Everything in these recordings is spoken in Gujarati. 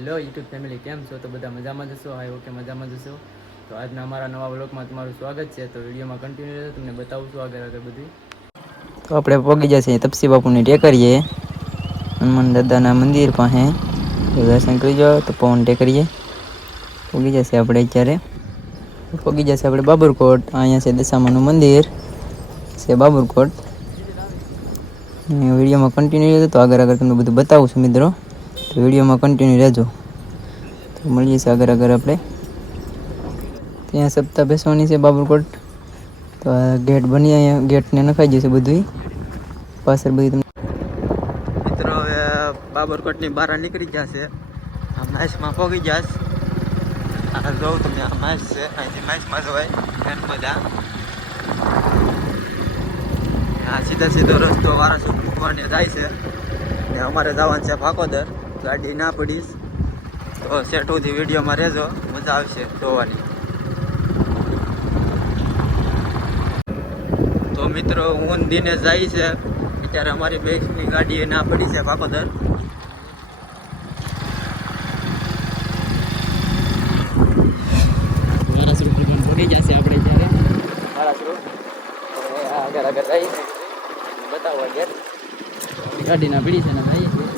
હેલો યુટ્યુબ ફેમિલી, કેમ છો? તો બધા મજામાં જશો? હા, ઓકે, મજામાં જશો. તો આજના અમારા નવા વ્લોગમાં તમારું સ્વાગત છે. તો વિડીયોમાં કન્ટિન્યુ રહેજો, તમને બતાવું છું આગળ બધું. તો આપણે પહોંચી જશે તપસી બાપુની ટેકરીએ, હનુમાન દાદાના મંદિર પાસે. તો દર્શન કરી જાઓ. તો પવન ટેકરીએ પહોંચી જશે આપણે અત્યારે. પહોંચી જશે આપણે બાબરકોટ. અહીંયા છે દશામાનું મંદિર છે બાબરકોટ. વિડીયોમાં કન્ટિન્યુ રહેજો. તો આગળ તમને બધું બતાવું છું મિત્રો. તો વિડીયોમાં કન્ટિન્યુ રહેજો. તો મળીએ છીએ આગળ આપણે. ત્યાં સપ્તાહ બેસવાની છે બાબરકોટ. તો આ ગેટ બની, અહીંયા ગેટને નખાઈ જશે બધું પાછળ બધી. તમને મિત્રો હવે બાબરકોટની બહાર નીકળી જશે. આ મેચમાં પહોંચી જશે. આ જોઉં તમે, આ મેચ છે. અહીંથી મેચમાં જવાય બધા. આ સીધો રસ્તો વારાસુ મૂકવાને જાય છે. ને અમારે જવાનું છે ભાકોદર. ગાડી ના પડીશ તો સેટ સુધી વિડીયોમાં રહેજો, મજા આવશે જોવાની. તો મિત્રો હું દિનેશ જાય છે અત્યારે. અમારી બેસની ગાડી ના પડી છે ભાકોદર. પડી જશે આપણે ત્યારે આગળ જઈએ બતાવો. ગાડી ના પડી છે ને જઈએ છીએ.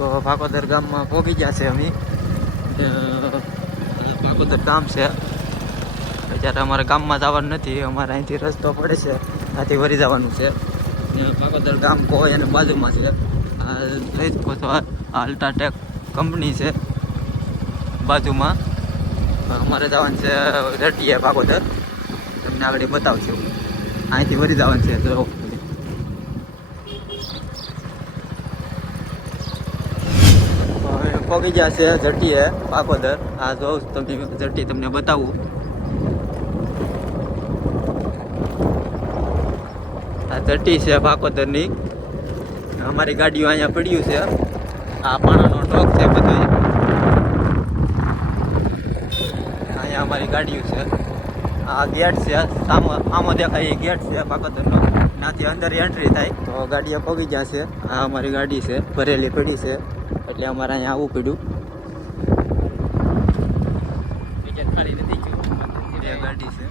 તો ભાકોદર ગામમાં પહોંચી ગયા છે અમે. ભાકોદર ગામ છે. અત્યારે અમારે ગામમાં જવાનું નથી, અમારે અહીંથી રસ્તો પડે છે, ત્યાંથી વળી જવાનું છે. ભાકોદર ગામ કોઈ અને બાજુમાં છે. આ લઈ શકો છો, અલ્ટ્રાટેક કંપની છે બાજુમાં. અમારે જવાનું છે રટીએ ભાકોદર. તમને આગળ બતાવશું. અહીંથી વળી જવાનું છે. તો પહોંચી ગયા છે જટીએ ભાકોદર. આ જોઉં તમે જટી તમને બતાવું. આ જટી છે ભાકોદરની. અમારી ગાડીઓ અહીંયા પડ્યું છે. આ પાણાનો ટોક છે બધું. અહીંયા અમારી ગાડીઓ છે. આ ગેટ છે આમાં દેખાય, એ ગેટ છે ભાકોદરનો. ત્યાંથી અંદર એન્ટ્રી થાય. તો ગાડીઓ પહોંચી ગયા છે. આ અમારી ગાડી છે, ભરેલી પડી છે, એટલે અમારે અહીંયા આવવું પડ્યું. ગાડી છે.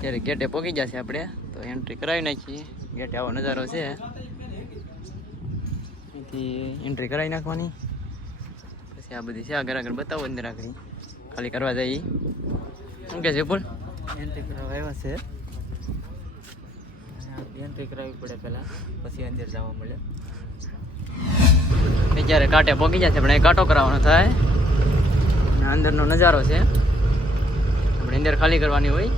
ત્યારે ગેટે પહોંચી જશે આપણે. તો એન્ટ્રી કરાવી નાખીએ. ગેટે આવો નજારો છે. અહીંથી એન્ટ્રી કરાવી નાખવાની. પછી આ બધી છે આગળ બતાવો. અંદર આગળ ખાલી કરવા જઈએ. શું કે છે બોલ? એન્ટ્રી કરાવવા આવ્યા છે. એન્ટ્રી કરાવવી પડે પહેલાં, પછી અંદર જવા મળે. જ્યારે કાંટે પહોંચી જશે પણ એ કાંટો કરાવવાનો થાય. અને અંદરનો નજારો છે. આપણે અંદર ખાલી કરવાની હોય.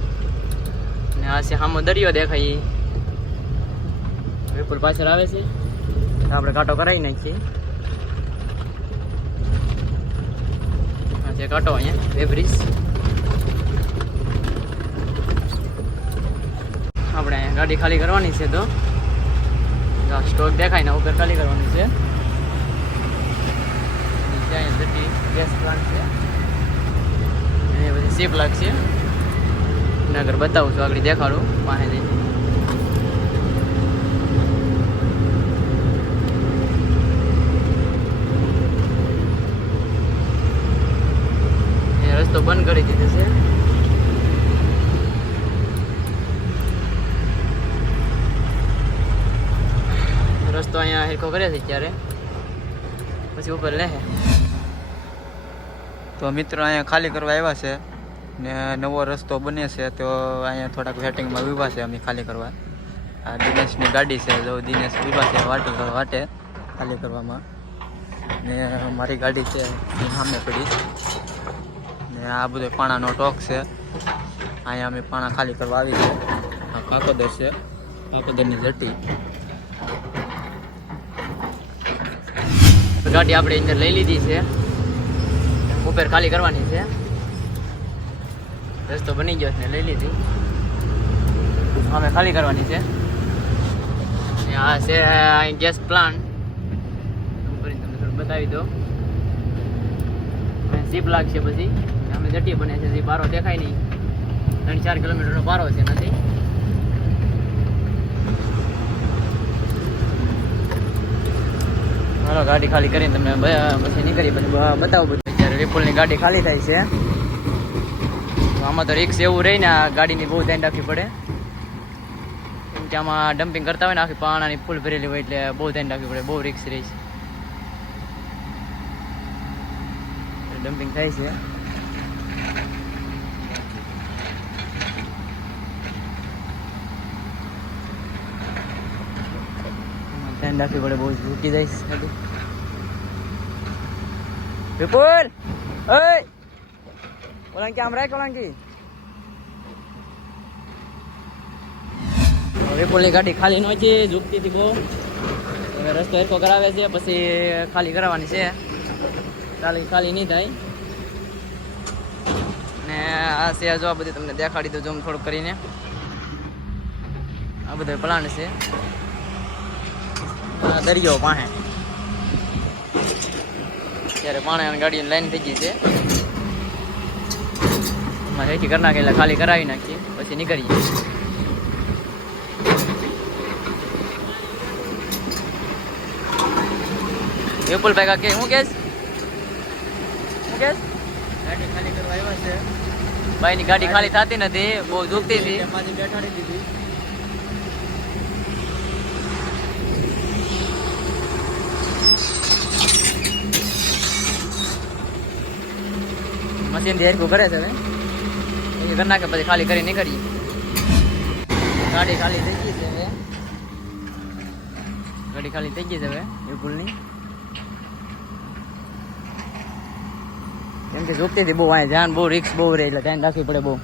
ને આ છે સામો દરિયો દેખાય. વિપુલ પાછળ આવે છે. આપણે કાંટો કરાવી નાખીએ. આ છે કાંટો અહીંયા વેબ્રિજ. આપણે અહીંયા ગાડી ખાલી કરવાની છે. તો સ્ટોક દેખાય ને ઉપર ખાલી કરવાની છે. અહીંયા જતી ગેસ પ્લાન્ટ છે. એ બધી શેપ લાગશે. આગળ બતાવું છું, આગળ દેખાડું પાસે જઈને. એ રસ્તો બંધ કરી દીધો છે. રસ્તો અહીંયા હેરખો કરે છે ત્યારે પછી ઉપર લે. તો મિત્રો અહીંયા ખાલી કરવા આવ્યા છે ને નવો રસ્તો બને છે. તો અહીંયા થોડાક વેટિંગમાં ઊભા છે અમે ખાલી કરવા. આ દિનેશની ગાડી છે. જો દિનેશ ઊભા છે વાટે ખાલી કરવામાં. ને મારી ગાડી છે એ સામે પડી. ને આ બધો પાણાનો ટોક છે. અહીંયા અમે પાણા ખાલી કરવા આવી છે. આ ભાકોદર છે, ભાકોદરની જટી. ગાડી આપણે અંદર લઈ લીધી છે. ઉપર ખાલી કરવાની છે. રસ્તો બની ગયો છે, લઈ લીધી. અમે ખાલી કરવાની છે. આ છે ગેસ પ્લાન્ટ. બતાવી દો. જીપ લાગશે પછી અમે જટીએ બને છે, જે પારો દેખાય નહીં, 3-4 કિલોમીટરનો પારો છે નથી. હાલો ગાડી ખાલી કરીને તમને પછી નીકળી બતાવું બધું. અત્યારે વિપુલની ગાડી ખાલી થાય છે. આમાં તો રિક્સ એવું રહી ને, આ ગાડીની બહુ ધ્યાન રાખવી પડે, કેમ કે આમાં ડમ્પિંગ કરતા હોય ને આખી પાણાની ફૂલ ભરેલી હોય, એટલે બહુ ધ્યાન રાખવી પડે, બહુ રિક્સ રહી છે. ડમ્પિંગ થાય છે. ધ્યાન રાખવી પડે, બહુ ઝૂકી જાય છે. વિપુલ ઓય ઓલાંકી આમ રાખ, ઓલાંકી. વિપુલની ગાડી ખાલી ન છે, ઝૂકતી હતી બહુ. હવે રસ્તો સરખો કરાવે છે, પછી ખાલી કરાવવાની છે. ખાલી નહીં થાય. ને આ છે જો, આ બધું તમને દેખાડી દઉં ઝૂમ થોડુંક કરીને. આ બધો પ્લાન છે દરિયો પાસે. ત્યારે પાણી ગાડીની લાઈન થઈ ગઈ છે, એમાં હેઠી કરી નાખી, એટલે ખાલી કરાવી નાખીએ પછી નીકળીએ. વિપુલ ભાઈ કે હું કેસ ગાડી ખાલી કરવા આવ્યા છે. ભાઈની ગાડી ખાલી થતી નથી, બહુ ઝૂકતી હતી, એમાંથી બેઠાડી દીધી. મશીન થી હેરકું કરે છે હવે, એ કરી નાખે પછી ખાલી કરી નીકળીએ. ગાડી ખાલી થઈ ગઈ છે હવે, ગાડી ખાલી થઈ ગઈ છે હવે વિપુલની. કેમ કે ઝૂકતી હતી બહુ, અહીંયા ધ્યાન બહુ, રિક્સ બહુ રહે, એટલે ધ્યાન રાખવી પડે બહુ.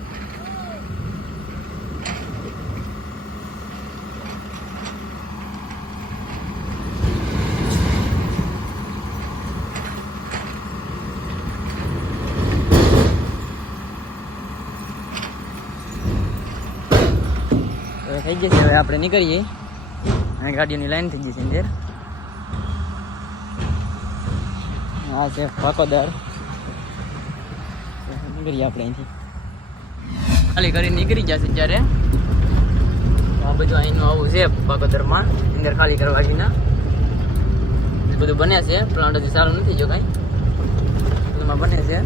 થઈ જશે હવે, આપણે નીકળીએ. ગાડીઓની લાઈન થઈ ગઈ છે અંદર. આ છે પાકોદર. નીકળીએ આપણે અહીંથી, ખાલી કરીને નીકળી જશે. ત્યારે આ બધું અહીંનું આવું છે પાકોદરમાં, અંદર ખાલી કરવાના બધું બને છે. પ્લાન્ટ હજી સારું નથી જો કાંઈ, એમાં બને છે.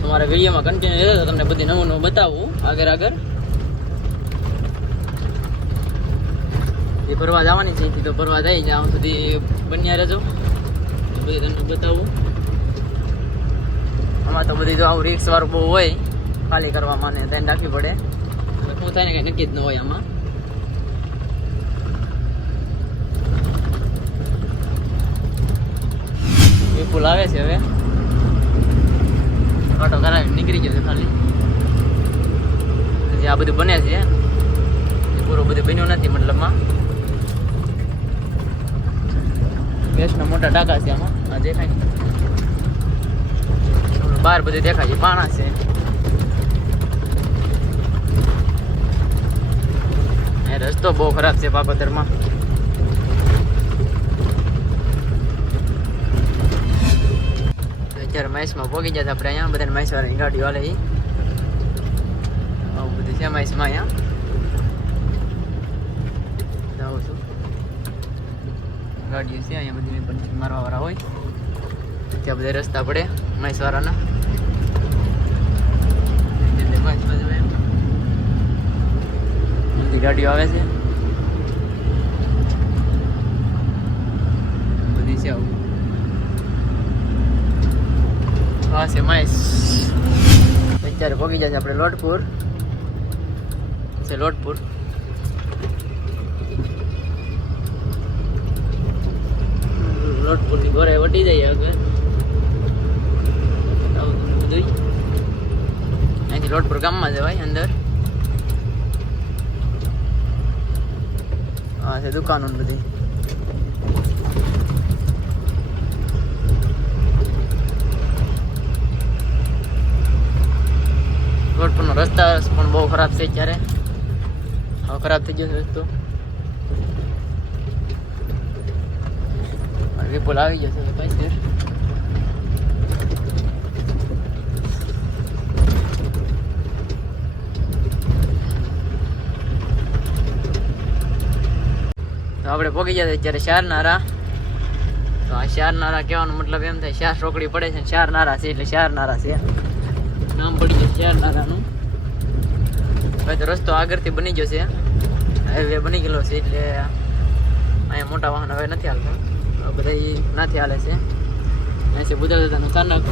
તમારા વિડીયોમાં કન્ટિન્યુ રહેજો, તમને બધી નવું નવું બતાવું આગળ. એ ફરવા જવાની છે, તો ફરવા જાય જ્યાં સુધી બન્યા રહેજો, બધી તમને બતાવું. આમાં તો બધી જો આવું રિક્સ વાળું બહુ હોય, ખાલી કરવામાં ને ધ્યાન રાખવી પડે. શું થાય ને કંઈ નક્કી જ ન હોય આમાં. વિપુલ આવે છે હવે, ઓટો કરાવી નીકળી ગયો છે ખાલી. જે આ બધું બને છે એ પૂરું બધું બન્યું નથી, મતલબમાં ગેસના મોટા ટાંકા છે આમાં. આ દેખાય ને બહાર બધું દેખાય છે, પાણા છે. રસ્તો બહુ ખરાબ છે પાકોદરમાં. અત્યારે મહેશમાં પહોંચી ગયા આપણે. અહીંયા બધાને મહેશવાળાની ગાડીઓ હાલે, આવું બધું છે મહેશમાં. અહીંયા જાઉં છું, ગાડીઓ છે અહીંયા બધી પંચર મારવાવાળા હોય. ત્યાં બધા રસ્તા પડે મહેશવાળાના. બધી ગાડીઓ આવે છે બધી છે આવું. હા છે મહેશ. અત્યારે પહોંચી જશે આપણે લોટપુર. છે લોટપુર. લોટપુરથી ગોરાઈ વટી જાય આગળ. આવું બધું અહીંથી લોટપુર ગામમાં જવાય અંદર. હા છે દુકાનો બધી. લોટપુરનો રસ્તા પણ બહુ ખરાબ છે અત્યારે. હવે ખરાબ થઈ ગયો છે રસ્તો. વિપુલ આવી જશે પાછળ. તો આપણે પહોંચી ગયા અત્યારે શારનારા. તો આ શારનારા કહેવાનો મતલબ એમ થાય શાર રોકડી પડે છે, શારનારા છે એટલે શારનારા છે, નામ પડી જશે શારનારાનું. હવે તો રસ્તો આગળથી બની ગયો છે, હાઈવે બની ગયેલો છે એટલે અહીંયા મોટા વાહન હવે નથી હાલતા, બધા નાથી હાલે છે. અહીં છે બુધા દાદાનું સ્થાનક.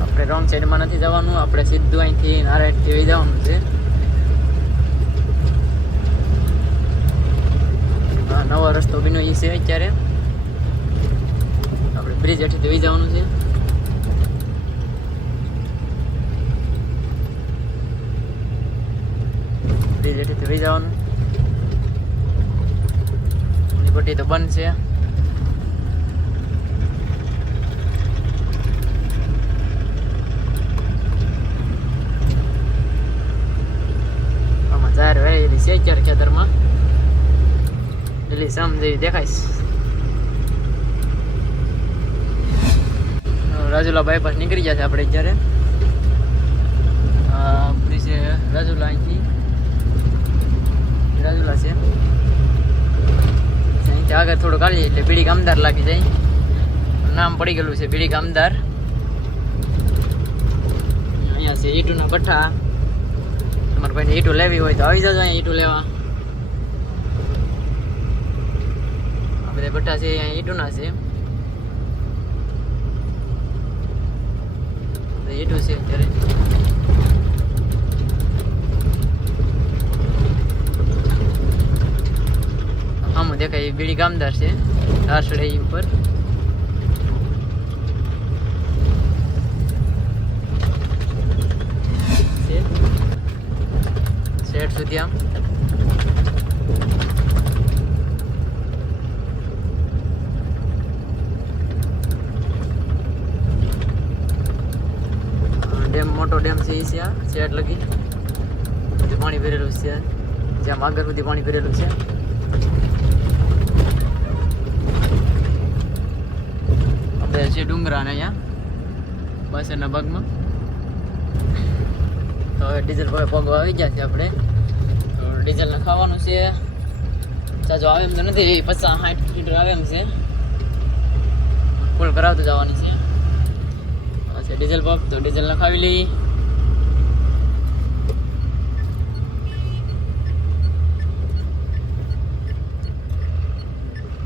આપણે રોંગ સાઈડમાં નથી જવાનું, આપણે સીધું અહીંથી નારાયણથી વહી જવાનું છે. નવો રસ્તો બન્યો એ છે અત્યારે. આપણે બ્રિજ હેઠળથી વહી જવાનું છે. બ્રિજ હેઠળથી વહી જવાનું. પટ્ટી તો બંધ છે. આમાં જાહેર વહેલી છે અત્યારે ખેતરમાં. એટલે સામ જેવી દેખાઈશ. રાજુલા બાયપાસ નીકળી ગયા છે આપણે અત્યારે. બ્રિજ રાજુલા અહીંથી રાજુલા છે. અહીંથી આગળ થોડું કાઢીએ એટલે બીડી કામદાર લાગી જાય. નામ પડી ગયેલું છે બીડી કામદાર. અહીંયા છે ઈટુના ભઠ્ઠા. તમારે કોઈને ઈટું લેવી હોય તો આવી જજો અહીંયા ઈટું લેવા. આ બધા ભઠ્ઠા છે અહીંયા ઈટુના છે. ઈટું છે અત્યારે. આમાં દેખાય બીડી કામદાર છે ધારસડે ઉપર. શેઠ સુધી આમ ડેમ, મોટો ડેમ છે એ છે. આ શેઠ લગી બધું પાણી ભરેલું છે. જ્યાં આગળ સુધી પાણી ભરેલું છે. આપણે છે ડુંગરા ને અહીંયા પાછળના ભાગમાં. તો હવે ડીઝલ પગવા આવી ગયા છે આપણે. તો ડીઝલ નખાવાનું છે. ચાચો આવે એમ તો નથી, 50-60 લીટર આવે એમ છે. ફૂલ કરાવતું જવાની છે. છે ડીઝલ પંપ, તો ડીઝલ નખાવી લઈ.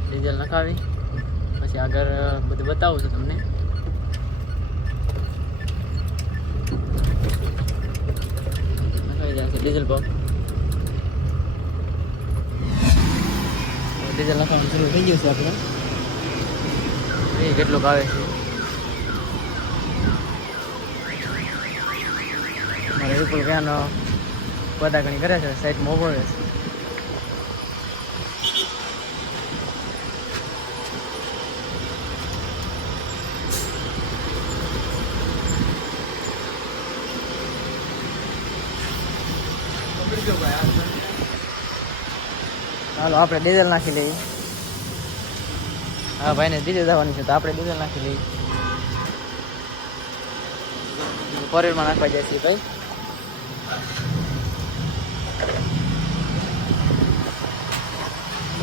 ડીઝલ નખાવી પછી આગળ બધું બતાવું છું તમને. નખાવી જાય છે ડીઝલ પંપ. ડીઝલ નખાવાનું શરૂ થઈ ગયું છે આપણે. કેટલુંક આવે છે. મારે વિપુલ ક્યાંનો પદાગણી કરે છે, સાઈડમાં ઉભો રહે છે. હાલો આપણે ડીઝલ નાખી લઈએ. હા ભાઈને દીદી જવાની છે તો આપણે ડીઝલ નાખી લઈએ. ફોરવ્હીલમાં નાખવા જાય છે ભાઈ.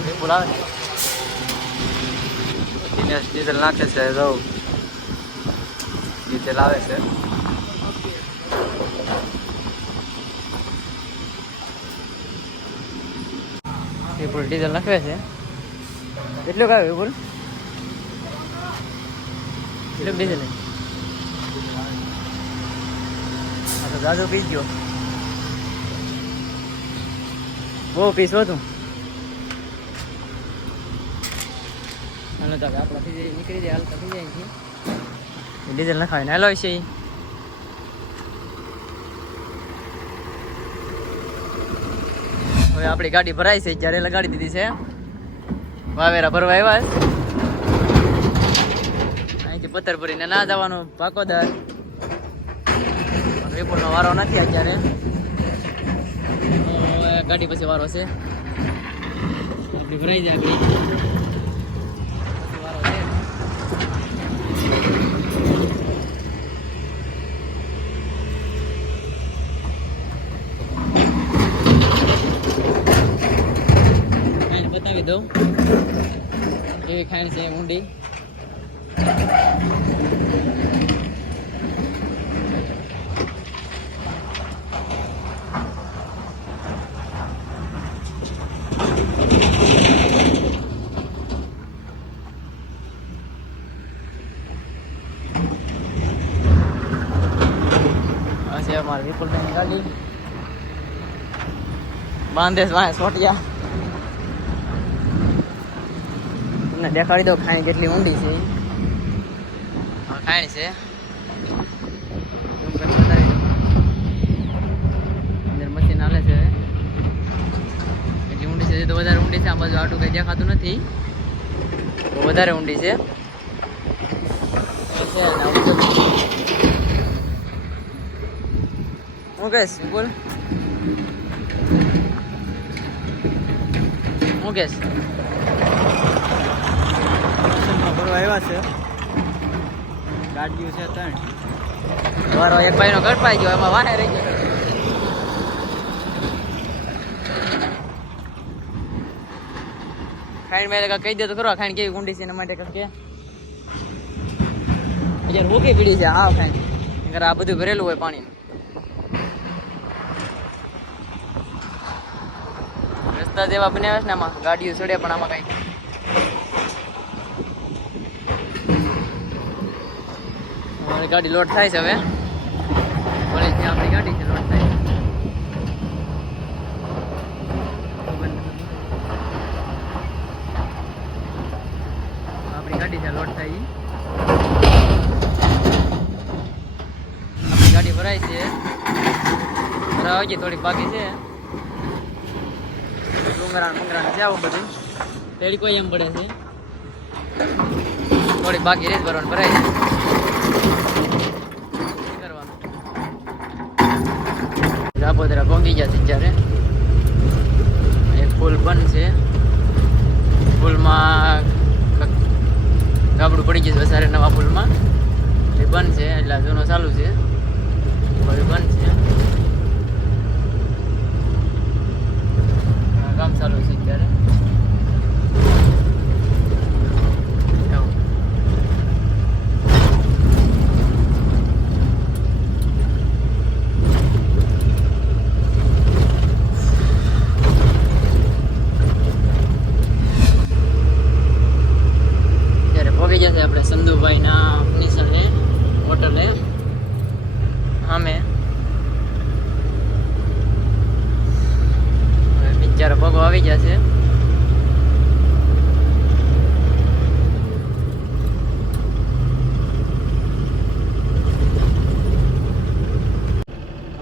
વિપુલ આવે દિનેશ ડીઝલ નાખે છે. જવું ડીઝલ આવે છે. વિપુલ ડીઝલ નાખવે છે. કેટલું આવે વિપુલ? કેટલું ડીઝલ? હા તો દાદો પી ગયો. બહુ પીસો તું. હાલો તો આપણાથી નીકળી જાય. હાલતા થઈ જાય છે. ડીઝલ નખાવીને હાલો છે. હવે આપણી ગાડી ભરાય છે, જ્યારે લગાડી દીધી છે. વાવેરા ભરવા આવ્યા. અહીંથી પથ્થર ભરીને ના જવાનું પાકોદર. વિપુલનો વારો નથી અત્યારે. ગાડી પછી વારો છે આપણી ભરાઈ જાય આગળ પછી વારો છે ખાઈને બતાવી દઉં એવી ખાંડ છે ઊંડી हमारे विपुल भाई गाड़ी बांधे सोटिया तुमने देखाड़ी दो खाई કેટલી ઊંડી છે આ ખાઈ છે ઝૂમ કરી બતાવી દો અંદર મશીન હાલે છે એટલી ઊંડી છે તો વધારે ઊંડી છે આ બાજુ આટું કઈ દેખાતું નથી વધારે ઊંડી છે मुकेश बोल मुकेश આવ્યા છે ગાડીઓ છે ત્રણ વારો એક ભાઈનો ગડપાઈ ગયો એમાં વાહે રહી ગયો ખાઈન મેં કહી દે તો ખરો ખાઈન કેવી ગુંડી છે એના માટે કે યાર ઓકે પીડી છે હા ખાઈન આ બધું ભરેલું હોય પાણી રસ્તા જેવા બનાવ્યા છે ને આમાં ગાડીઓ ચડે પણ આમાં કઈ અમારી ગાડી લોડ થાય છે હવે કોલેજ થી આપણી ગાડી છે લોડ થાય આપણી ગાડી છે લોડ થાય આપણી ગાડી ભરાય છે ભરાવા ગઈ થોડીક બાકી છે મંગરાણ છે આવું બધું તેડી કોઈ એમ પડે છે થોડીક બાકી રેત ભરવાનું ભરાય છે કરવાનું જાપોદરા પહોંચી ગયા છે ત્યારે એક પુલ બંધ છે પુલમાં ગાબડું પડી ગયું છે વધારે નવા પુલમાં એ બંધ છે એટલે જૂનો ચાલુ છે બધું બંધ છે કામ ચાલુ છે અત્યારે ત્યારે પહોંચી જશે આપણે સંધુભાઈના નિશાને હોટલે અમે જ્યારે પગો આવી ગયા છે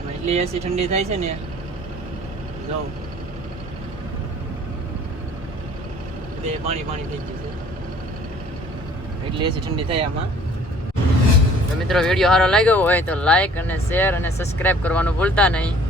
એટલી એસી ઠંડી થાય છે ને જો બે પાણી પાણી થઈ ગયું છે એટલી એસી ઠંડી થાય આમાં તો મિત્રો વિડીયો સારો લાગ્યો હોય તો લાઈક અને શેર અને સબસ્ક્રાઈબ કરવાનું ભૂલતા નહીં